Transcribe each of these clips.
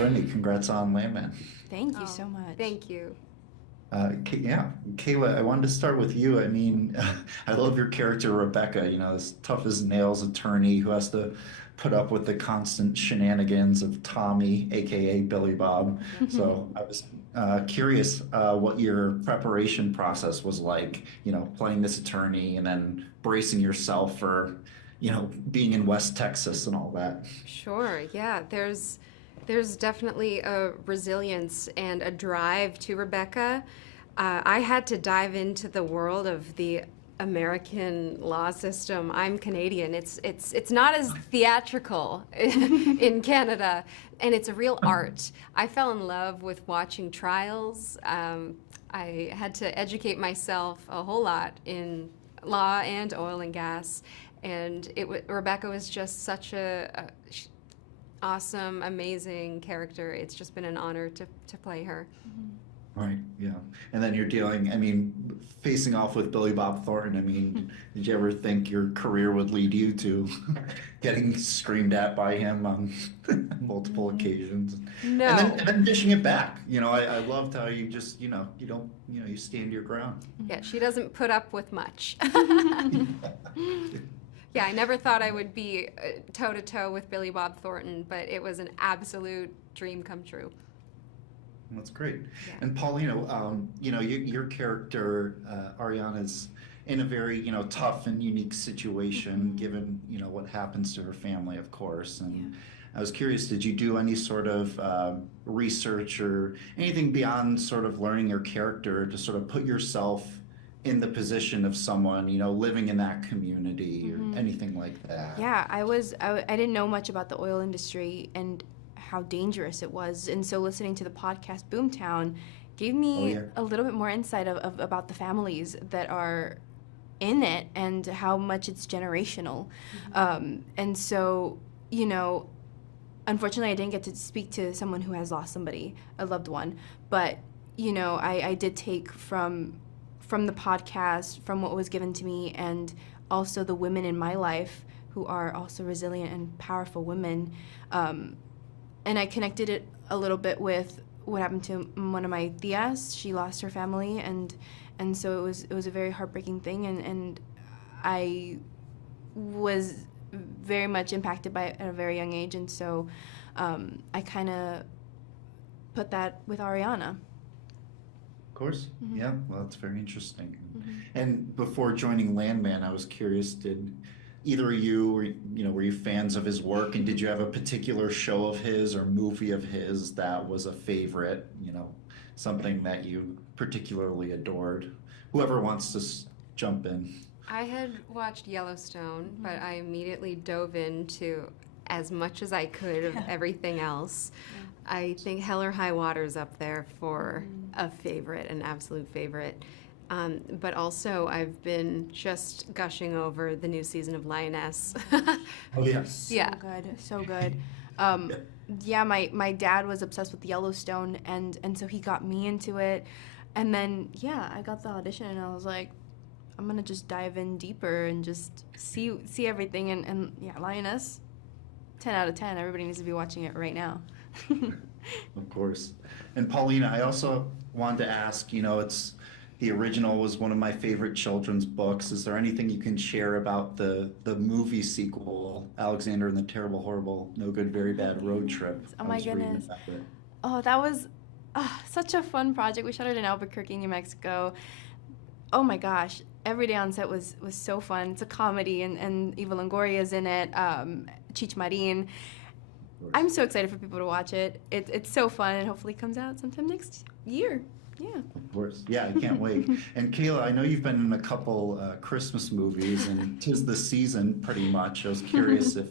joining me. Congrats on Landman. Thank you so Oh, much. thank you. Yeah, Kayla, I wanted to start with you. I mean, I love your character, Rebecca, this tough as nails attorney who has to put up with the constant shenanigans of Tommy, aka Billy Bob. So I was curious what your preparation process was like, playing this attorney and then bracing yourself for, being in West Texas and all that. Sure. Yeah, there's definitely a resilience and a drive to Rebecca. I had to dive into the world of the American law system. I'm Canadian. It's not as theatrical in Canada, and it's a real art. I fell in love with watching trials. I had to educate myself a whole lot in law and oil and gas, and Rebecca was just such a awesome, amazing character. It's just been an honor to play her. Right, yeah. And then you're dealing, I mean, facing off with Billy Bob Thornton. I mean, did you ever think your career would lead you to getting screamed at by him on multiple occasions? And No. then dishing it back. I loved how you just, you don't, you stand your ground. Yeah, she doesn't put up with much. Yeah, I never thought I would be toe to toe with Billy Bob Thornton, but it was an absolute dream come true. That's great. Yeah. And Paulina, your character, Ariana's in a very, tough and unique situation, given, what happens to her family, of course. And I was curious, did you do any sort of research or anything beyond sort of learning your character to sort of put yourself in the position of someone, living in that community or anything like that? Yeah, I didn't know much about the oil industry and how dangerous it was. And so listening to the podcast Boomtown gave me a little bit more insight of about the families that are in it and how much it's generational. And so, unfortunately I didn't get to speak to someone who has lost somebody, a loved one. But, I did take from the podcast, from what was given to me, and also the women in my life who are also resilient and powerful women. And I connected it a little bit with what happened to one of my tias. She lost her family, and so it was a very heartbreaking thing, and I was very much impacted by it at a very young age, and so I kind of put that with Ariana. Of course. Yeah, well, that's very interesting. And before joining Landman, I was curious, did either of you, were you fans of his work, and did you have a particular show of his or movie of his that was a favorite, something that you particularly adored? Whoever wants to jump in. I had watched Yellowstone, but I immediately dove into as much as I could of everything else. I think Hell or High Water's up there for a favorite, an absolute favorite. But also, I've been just gushing over the new season of Lioness. Oh, yes. Yeah. So good. Yeah, my dad was obsessed with Yellowstone, and so he got me into it. And then, I got the audition, and I was like, I'm going to just dive in deeper and just see everything. And Lioness, 10 out of 10. Everybody needs to be watching it right now. Of course. And Paulina, I also wanted to ask, it's the original was one of my favorite children's books. Is there anything you can share about the movie sequel, Alexander and the Terrible, Horrible, No Good, Very Bad Road Trip? Oh my goodness. Oh, that was such a fun project. We shot it in Albuquerque, New Mexico. Oh my gosh. Every day on set was so fun. It's a comedy, and Eva Longoria's in it, Cheech Marin. I'm so excited for people to watch it. It's so fun, and hopefully it comes out sometime next year. Yeah. Of course. Yeah, I can't wait. And Kayla, I know you've been in a couple Christmas movies, and 'tis the season pretty much. I was curious if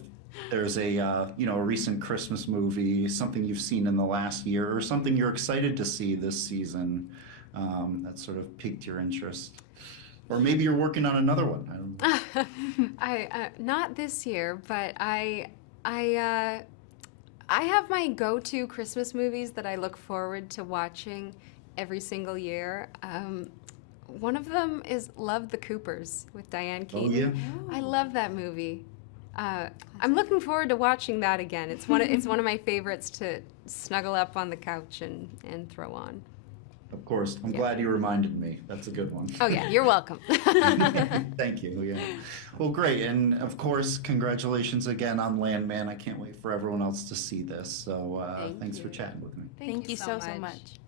there's a recent Christmas movie, something you've seen in the last year, or something you're excited to see this season that sort of piqued your interest. Or maybe you're working on another one. I don't know. I not this year, but I have my go-to Christmas movies that I look forward to watching every single year. One of them is Love the Coopers with Diane Keaton. Oh, yeah. I love that movie. I'm looking forward to watching that again. It's one of my favorites to snuggle up on the couch and throw on. Of course. I'm glad you reminded me. That's a good one. Oh yeah, you're welcome. Thank you. Yeah. Well, great. And of course, congratulations again on Landman. I can't wait for everyone else to see this. So thanks for chatting with me. Thank you so much.